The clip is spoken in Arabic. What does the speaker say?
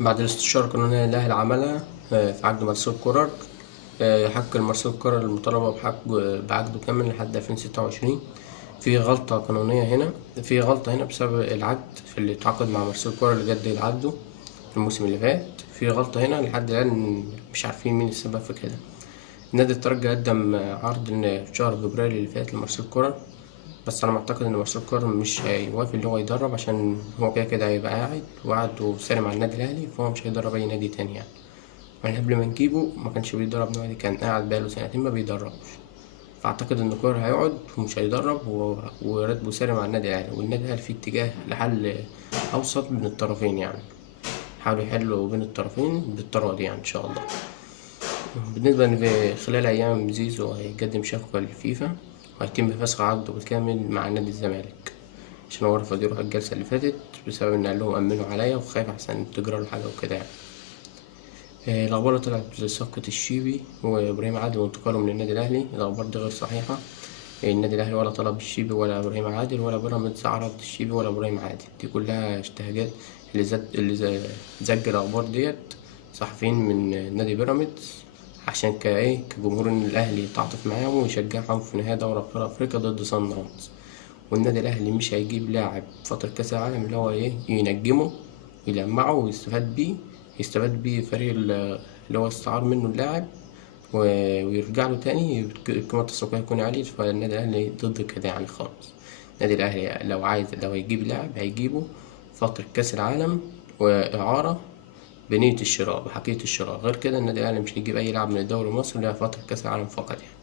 بعد الاستشارة القانونية اللي الأهلي عملها في عقد مارسيل كولر. حق مارسيل كولر المطالبة بعقده كامل لحد 2026. في غلطة قانونية هنا، في غلطة هنا بسبب العقد في اللي اتعاقد مع مارسيل كولر اللي جدد عقده في الموسم اللي فات. في غلطة هنا لحد الآن مش عارفين مين السبب في كده. نادي الترجي قدم عرض إن في شهر فبراير اللي فات لمارسيل كولر، بس أنا معتقد إن مارسيل كولر مش هيوافق إن هو يدرب، عشان هو كده هيبقى قاعد وقعد سالم على النادي الأهلي، فهو مش هيدرب أي نادي تاني يعني. يعني قبل ما نجيبه ما كانش بيدرب نادي، كان قاعد بقاله سنتين ما بيدربش. فأعتقد إن كولر هيقعد ومش هيدرب وراتبه سالم على النادي الأهلي، والنادي الأهلي فيه اتجاه لحل أوسط بين الطرفين يعني. حاولوا يحلوا بين الطرفين بالتراضي يعني إن شاء الله. بالنسبة إن في خلال أيام زيزو هيقدم شكوى للفيفا، وهيتم فسخ عقده بالكامل مع نادي الزمالك، عشان هو رفض يروح الجلسة اللي فاتت بسبب إن قال لهم أمنوا عليا وخايف أحسن تجرى له حاجة وكده يعني. الأخبار اللي طلعت بصفقة الشيبي وإبراهيم عادل وانتقاله من النادي الأهلي، الأخبار دي غير صحيحة. النادي الأهلي ولا طلب الشيبي ولا إبراهيم عادل، ولا بيراميدز عرض الشيبي ولا إبراهيم عادل. دي كلها اجتهادات زج الأخبار ديت صحفيين من نادي بيراميدز، عشان كجمهور الأهلي يتعاطف معاهم ويشجعهم في نهاية دوري أبطال أفريقيا ضد صن داونز. والنادي الأهلي مش هيجيب لاعب فترة كأس العالم اللي هو ينجمه ويلمعه يستفاد بيه فريق اللي هو استعار منه اللاعب ويرجع له تاني القيمة التسويقية تكون عالية. فالنادي الأهلي ضد كده يعني خالص. النادي الأهلي لو هيجيب لاعب هيجيبه فترة كأس العالم وإعارة بنية الشراء بحقية الشراء. غير كده النادي الأهلي مش هيجيب أي لاعب من الدوري المصري لفترة كأس العالم فقط يعني.